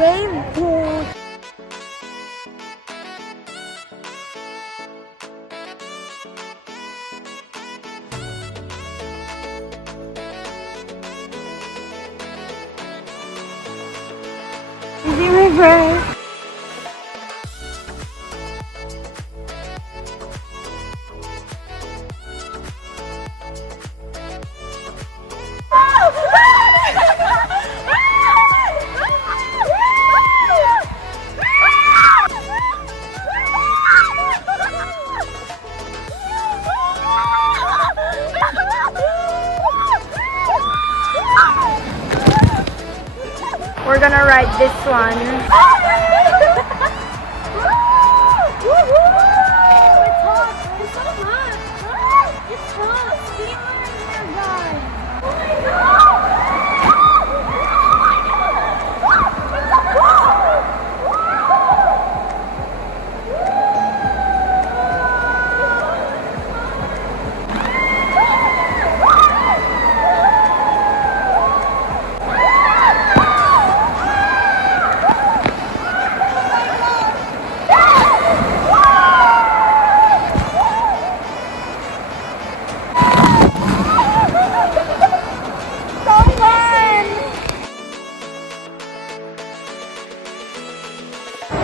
wave pool. Easy river. We're gonna ride this one. It's hot. It's so hot. It's hot. Steamer in here, guys. Oh my god.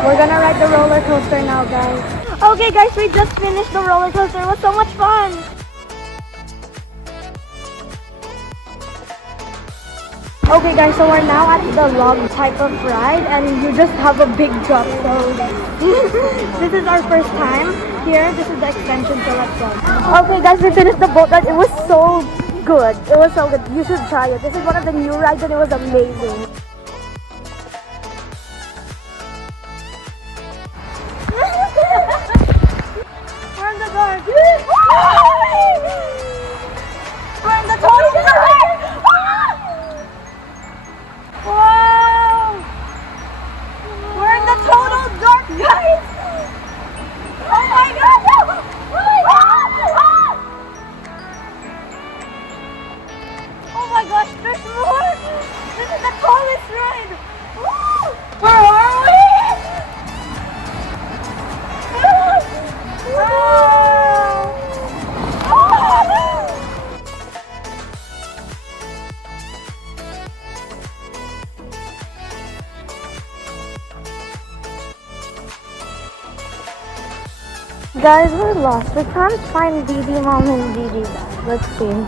We're gonna ride the roller coaster now, guys. Okay, guys, we just finished the roller coaster. It was so much fun. Okay, guys, so we're now at the log type of ride, and you just have a big drop. So this is our first time here. This is the extension, so let's go. Okay, guys, we finished the boat ride. It was so good. It was so good. You should try it. This is one of the new rides, and it was amazing. We're in the dark. We're in the total dark. Wow! We're in the total dark, guys. Oh my god! Oh my gosh, there's more. This is the tallest ride. Where are we? Guys, we're lost. We can't find DD Mom and DD Dad. Let's see.